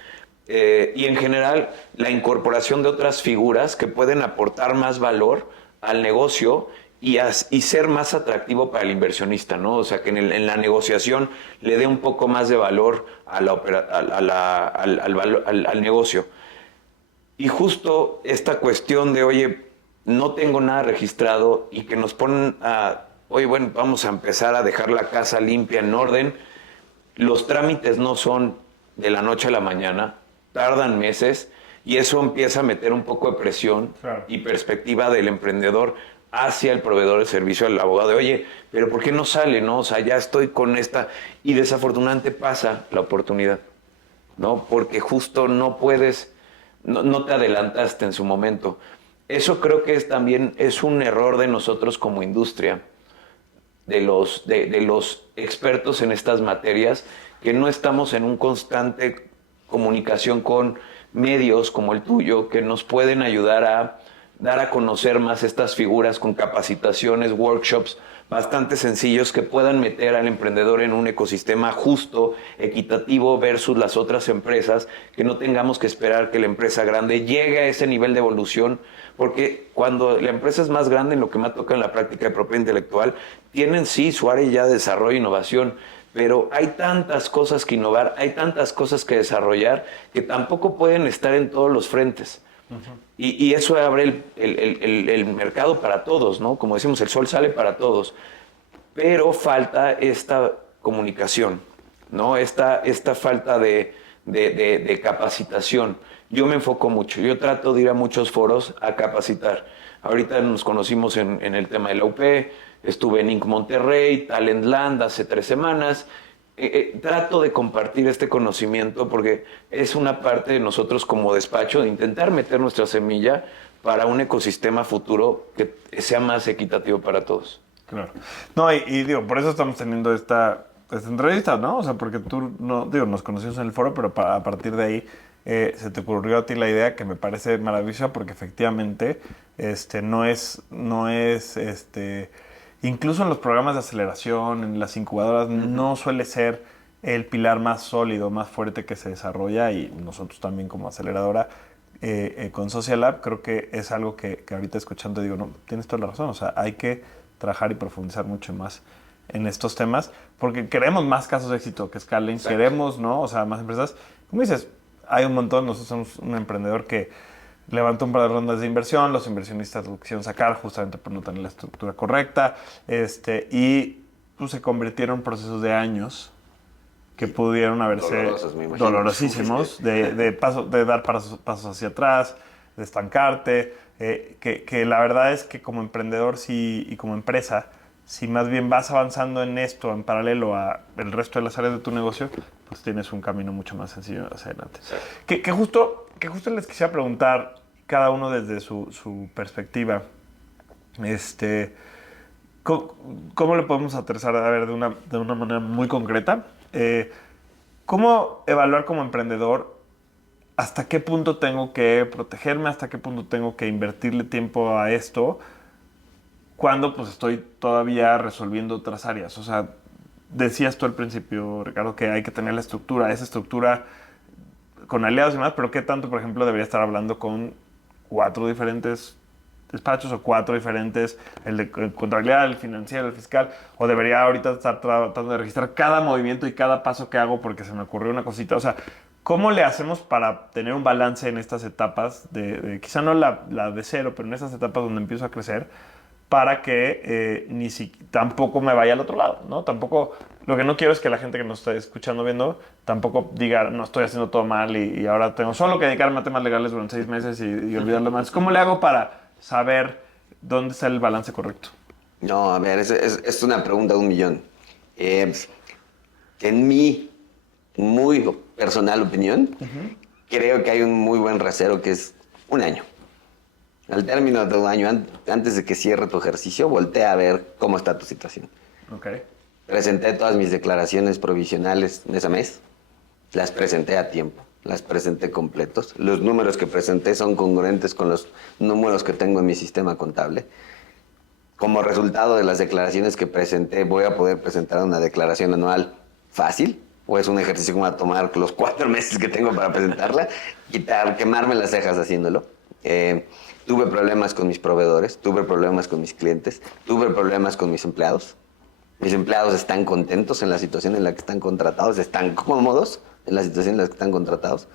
y en general la incorporación de otras figuras que pueden aportar más valor al negocio y ser más atractivo para el inversionista, ¿no? O sea, que en la negociación le dé un poco más de valor al negocio. Y justo esta cuestión de, oye, no tengo nada registrado, y que nos ponen a, oye, bueno, vamos a empezar a dejar la casa limpia, en orden. Los trámites no son de la noche a la mañana, tardan meses, y eso empieza a meter un poco de presión, claro, y perspectiva del emprendedor hacia el proveedor de servicio, al abogado, de, oye, pero ¿por qué no sale, no? O sea, ya estoy con esta, y desafortunadamente pasa la oportunidad, ¿no? Porque justo no puedes, no te adelantaste en su momento. Eso creo que también es un error de nosotros como industria, de los expertos en estas materias, que no estamos en un constante comunicación con medios como el tuyo, que nos pueden ayudar a dar a conocer más estas figuras con capacitaciones, workshops bastante sencillos que puedan meter al emprendedor en un ecosistema justo, equitativo versus las otras empresas, que no tengamos que esperar que la empresa grande llegue a ese nivel de evolución, porque cuando la empresa es más grande, en lo que me toca en la práctica de propiedad intelectual, tienen sí su área ya de desarrollo e innovación, pero hay tantas cosas que innovar, hay tantas cosas que desarrollar, que tampoco pueden estar en todos los frentes. Uh-huh. Y eso abre el mercado para todos, ¿no? Como decimos, el sol sale para todos. Pero falta esta comunicación, ¿no? Esta falta de capacitación. Yo me enfoco mucho. Yo trato de ir a muchos foros a capacitar. Ahorita nos conocimos en el tema de la UP, estuve en Inc. Monterrey, Talentland hace 3 semanas. Trato de compartir este conocimiento porque es una parte de nosotros como despacho de intentar meter nuestra semilla para un ecosistema futuro que sea más equitativo para todos. Claro. No, y digo, por eso estamos teniendo esta entrevista, ¿no? O sea, porque tú, no, digo, nos conocimos en el foro, pero a partir de ahí se te ocurrió a ti la idea, que me parece maravillosa, porque efectivamente no es incluso en los programas de aceleración, en las incubadoras, no suele ser el pilar más sólido, más fuerte que se desarrolla, y nosotros también como aceleradora con Social Lab creo que es algo que ahorita escuchando digo, no, tienes toda la razón, o sea, hay que trabajar y profundizar mucho más en estos temas, porque queremos más casos de éxito que escalen. Exacto. Queremos, ¿no? O sea, más empresas. Como dices, hay un montón, nosotros somos un emprendedor que levantó un par de rondas de inversión, los inversionistas lo quisieron sacar justamente por no tener la estructura correcta, y pues, se convirtieron en procesos de años que pudieron haberse dolorosísimos, de dar pasos hacia atrás, de estancarte, que la verdad es que como emprendedor sí, y como empresa, si más bien vas avanzando en esto en paralelo a el resto de las áreas de tu negocio, pues tienes un camino mucho más sencillo hacia adelante. Sí. Que justo les quisiera preguntar, cada uno desde su perspectiva, ¿cómo le podemos aterrizar a ver de una manera muy concreta? ¿Cómo evaluar como emprendedor hasta qué punto tengo que protegerme, hasta qué punto tengo que invertirle tiempo a esto, cuando pues estoy todavía resolviendo otras áreas? O sea, decías tú al principio, Ricardo, que hay que tener esa estructura con aliados y demás, pero ¿qué tanto, por ejemplo, debería estar hablando con 4 diferentes despachos o 4 diferentes, el de contabilidad, el financiero, el fiscal, o debería ahorita estar tratando de registrar cada movimiento y cada paso que hago porque se me ocurrió una cosita? O sea, ¿cómo le hacemos para tener un balance en estas etapas, quizá no la de cero, pero en estas etapas donde empiezo a crecer, para que tampoco me vaya al otro lado, ¿no? Tampoco, lo que no quiero es que la gente que nos está escuchando, viendo, tampoco diga, no, estoy haciendo todo mal y ahora tengo solo que dedicarme a temas legales durante 6 meses y olvidar lo demás. ¿Cómo le hago para saber dónde está el balance correcto? No, a ver, es una pregunta de 1,000,000. En mi muy personal opinión, creo que hay un muy buen rasero que es 1 año. Al término de 1 año, antes de que cierre tu ejercicio, voltea a ver cómo está tu situación. Okay. Presenté todas mis declaraciones provisionales mes a mes. Las presenté a tiempo. Las presenté completos. Los números que presenté son congruentes con los números que tengo en mi sistema contable. Como resultado de las declaraciones que presenté, ¿voy a poder presentar una declaración anual fácil? ¿O es un ejercicio que me va a tomar los 4 meses que tengo para presentarla? Quemarme las cejas haciéndolo. Tuve problemas con mis proveedores, tuve problemas con mis clientes, tuve problemas con mis empleados. Mis empleados están contentos en la situación en la que están contratados, están cómodos en la situación en la que están contratados.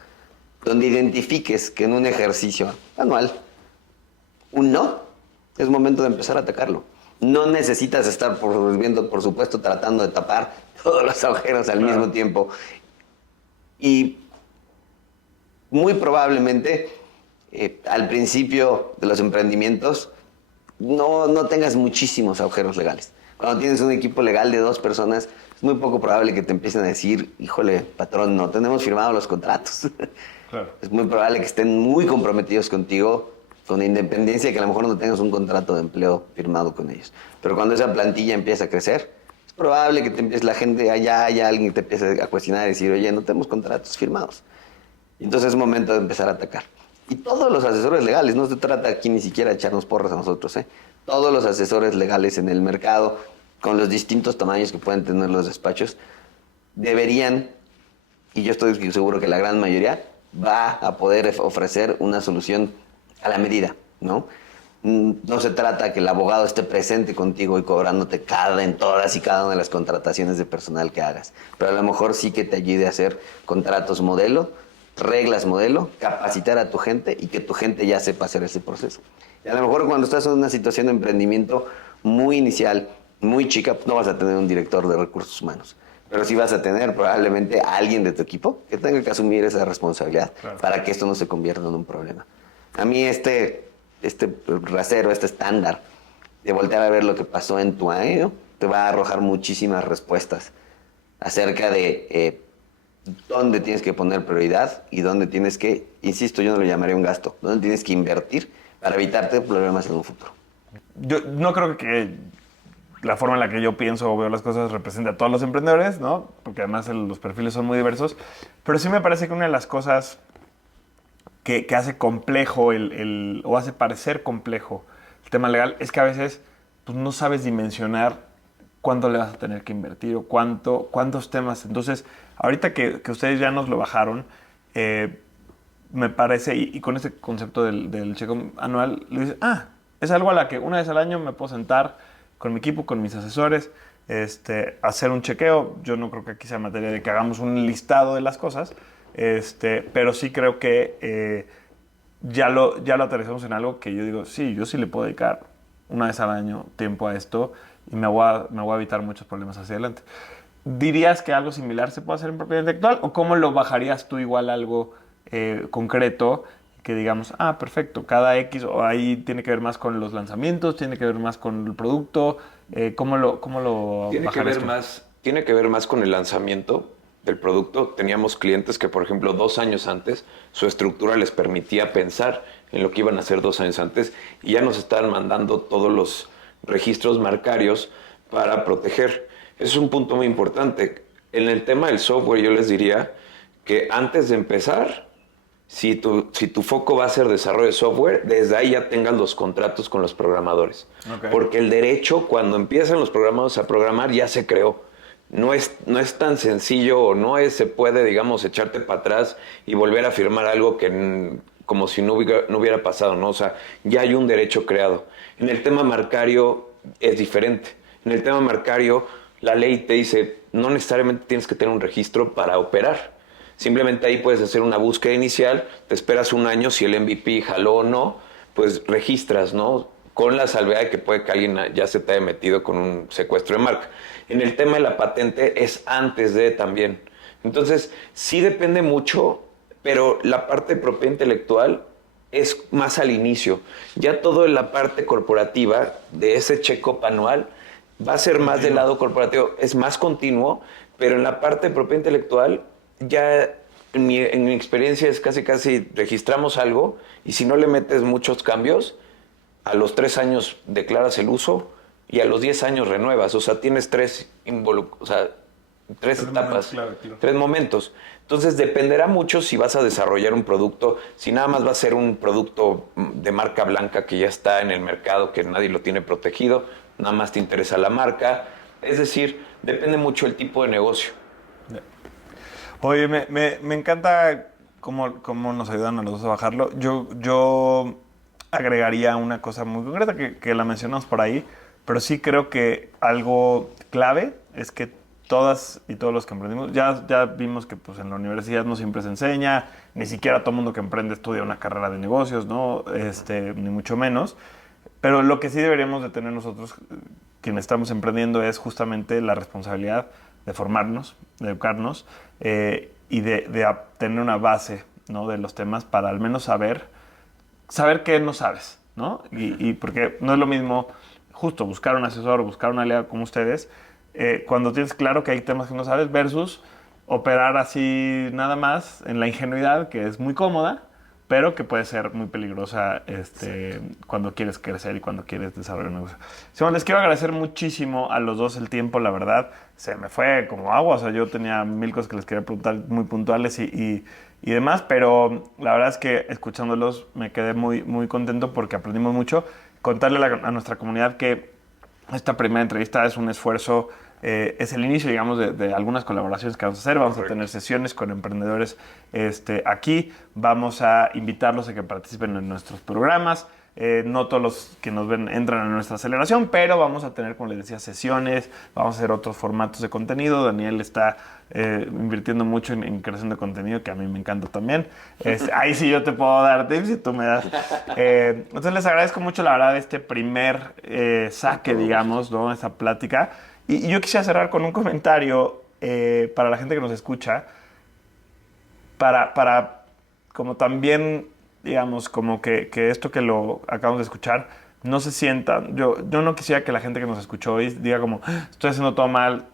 Donde identifiques que en un ejercicio anual, un no, es momento de empezar a atacarlo. No necesitas estar viendo, por supuesto, tratando de tapar todos los agujeros al mismo tiempo. Y muy probablemente, al principio de los emprendimientos, no tengas muchísimos agujeros legales. Cuando tienes un equipo legal de 2 personas, es muy poco probable que te empiecen a decir, híjole, patrón, no tenemos firmados los contratos. Claro. Es muy probable que estén muy comprometidos contigo, con independencia de que a lo mejor no tengas un contrato de empleo firmado con ellos. Pero cuando esa plantilla empieza a crecer, es probable que te empiece la gente, haya alguien que te empiece a cuestionar y decir, oye, no tenemos contratos firmados. Y entonces es momento de empezar a atacar. Y todos los asesores legales, no se trata aquí ni siquiera de echarnos porras a nosotros, todos los asesores legales en el mercado, con los distintos tamaños que pueden tener los despachos, deberían, y yo estoy seguro que la gran mayoría, va a poder ofrecer una solución a la medida, ¿no? No se trata que el abogado esté presente contigo y cobrándote en todas y cada una de las contrataciones de personal que hagas, pero a lo mejor sí que te ayude a hacer contratos modelo, reglas modelo, capacitar a tu gente y que tu gente ya sepa hacer ese proceso. Y a lo mejor cuando estás en una situación de emprendimiento muy inicial, muy chica, no vas a tener un director de recursos humanos, pero sí vas a tener probablemente a alguien de tu equipo que tenga que asumir esa responsabilidad para que esto no se convierta en un problema. A mí este rasero, este estándar de voltear a ver lo que pasó en tu año, te va a arrojar muchísimas respuestas acerca de dónde tienes que poner prioridad y dónde tienes que, insisto, yo no lo llamaría un gasto, dónde tienes que invertir para evitarte problemas en un futuro. Yo no creo que la forma en la que yo pienso o veo las cosas represente a todos los emprendedores, ¿no? Porque además los perfiles son muy diversos. Pero sí me parece que una de las cosas que hace complejo o hace parecer complejo el tema legal es que a veces pues, no sabes dimensionar cuánto le vas a tener que invertir o cuántos temas. Entonces, ahorita que ustedes ya nos lo bajaron, me parece, y con este concepto del cheque anual, le dices, es algo a la que una vez al año me puedo sentar con mi equipo, con mis asesores, hacer un chequeo. Yo no creo que aquí sea materia de que hagamos un listado de las cosas, pero sí creo que ya lo aterrizamos en algo que yo digo, sí, yo sí le puedo dedicar una vez al año tiempo a esto y me voy a evitar muchos problemas hacia adelante. ¿Dirías que algo similar se puede hacer en propiedad intelectual o cómo lo bajarías tú igual a algo concreto que digamos, perfecto, cada X, o ahí tiene que ver más con los lanzamientos, tiene que ver más con el producto, ¿cómo lo bajar esto? Tiene que ver más con el lanzamiento del producto. Teníamos clientes que, por ejemplo, 2 años antes, su estructura les permitía pensar en lo que iban a hacer 2 años antes y ya nos estaban mandando todos los registros marcarios para proteger. Eso es un punto muy importante. En el tema del software yo les diría que antes de empezar, si tu foco va a ser desarrollo de software, desde ahí ya tengas los contratos con los programadores. Okay. Porque el derecho, cuando empiezan los programadores a programar, ya se creó. No es tan sencillo o se puede, digamos, echarte para atrás y volver a firmar algo que como si no hubiera pasado, ¿no? O sea, ya hay un derecho creado. En el tema marcario es diferente. En el tema marcario, la ley te dice, no necesariamente tienes que tener un registro para operar. Simplemente ahí puedes hacer una búsqueda inicial, te esperas 1 año, si el MVP jaló o no, pues registras, ¿no? Con la salvedad de que puede que alguien ya se te haya metido con un secuestro de marca. En el tema de la patente es antes de también. Entonces, sí depende mucho, pero la parte de propiedad intelectual es más al inicio. Ya todo en la parte corporativa de ese check-up anual va a ser más del lado corporativo, es más continuo, pero en la parte de propiedad intelectual ya en mi experiencia es casi registramos algo y si no le metes muchos cambios, a los 3 años declaras el uso y a los 10 años renuevas. O sea, tienes 3 etapas, claro. 3 momentos. Entonces dependerá mucho si vas a desarrollar un producto, si nada más va a ser un producto de marca blanca que ya está en el mercado, que nadie lo tiene protegido, nada más te interesa la marca. Es decir, depende mucho el tipo de negocio. Oye, me encanta cómo nos ayudan a los dos a bajarlo. Yo agregaría una cosa muy concreta que la mencionamos por ahí, pero sí creo que algo clave es que todas y todos los que emprendimos, ya vimos que pues, en la universidad no siempre se enseña, ni siquiera todo el mundo que emprende estudia una carrera de negocios, ¿no? Ni mucho menos. Pero lo que sí deberíamos de tener nosotros, quienes estamos emprendiendo, es justamente la responsabilidad de formarnos, de educarnos y de tener una base, ¿no? De los temas para al menos saber qué no sabes, ¿no? Y porque no es lo mismo justo buscar un asesor o buscar una aliado como ustedes cuando tienes claro que hay temas que no sabes versus operar así nada más en la ingenuidad, que es muy cómoda, pero que puede ser muy peligrosa cuando quieres crecer y cuando quieres desarrollar un negocio. Simón, les quiero agradecer muchísimo a los dos el tiempo, la verdad. Se me fue como agua, o sea, yo tenía 1000 cosas que les quería preguntar muy puntuales y demás, pero la verdad es que escuchándolos me quedé muy, muy contento porque aprendimos mucho. Contarle a nuestra comunidad que esta primera entrevista es un esfuerzo, es el inicio, digamos, de algunas colaboraciones que vamos a hacer. Vamos a tener sesiones con emprendedores aquí. Vamos a invitarlos a que participen en nuestros programas. No todos los que nos ven entran a nuestra aceleración, pero vamos a tener, como les decía, sesiones. Vamos a hacer otros formatos de contenido. Daniel está invirtiendo mucho en creación de contenido, que a mí me encanta también. Ahí sí yo te puedo dar tips y tú me das. Entonces les agradezco mucho, la verdad, este primer saque, digamos, ¿no? Esa plática. Y yo quisiera cerrar con un comentario para la gente que nos escucha, para como también, digamos, como que esto que lo acabamos de escuchar, no se sienta. Yo no quisiera que la gente que nos escuchó hoy diga como, estoy haciendo todo mal.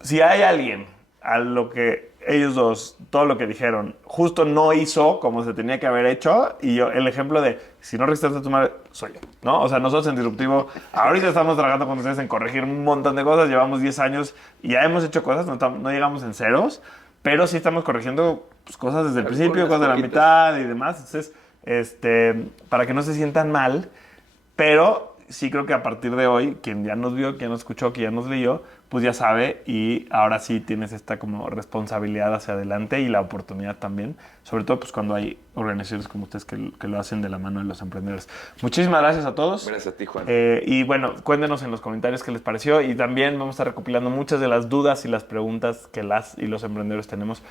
Si hay alguien a lo que ellos dos, todo lo que dijeron, justo no hizo como se tenía que haber hecho, y yo, el ejemplo de, si no registraste a tu madre, soy yo, ¿no? O sea, nosotros en Disruptivo, ahorita estamos trabajando con ustedes en corregir un montón de cosas, llevamos 10 años y ya hemos hecho cosas, no llegamos en ceros, pero sí estamos corrigiendo pues, cosas desde el principio, cosas de la mitad y demás. Entonces, para que no se sientan mal, pero sí creo que a partir de hoy, quien ya nos vio, quien nos escuchó, quien ya nos leyó, pues ya sabe, y ahora sí tienes esta como responsabilidad hacia adelante y la oportunidad también, sobre todo pues cuando hay organizaciones como ustedes que lo hacen de la mano de los emprendedores. Muchísimas gracias a todos. Gracias a ti, Juan. Y bueno, cuéntenos en los comentarios qué les pareció, y también vamos a estar recopilando muchas de las dudas y las preguntas que las y los emprendedores tenemos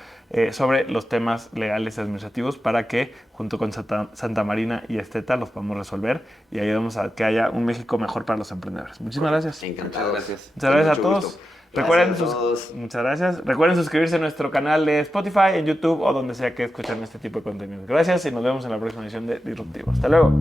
sobre los temas legales y administrativos para que junto con Santa Marina y Esteta los podamos resolver y ayudemos a que haya un México mejor para los emprendedores. Muchísimas gracias. Encantado. Muchas gracias. Muchas gracias a Mucho todos. gusto. Recuerden Gracias a todos. Muchas gracias. Recuerden suscribirse a nuestro canal de Spotify, en YouTube o donde sea que escuchen este tipo de contenido. Gracias y nos vemos en la próxima edición de Disruptivo. Hasta luego.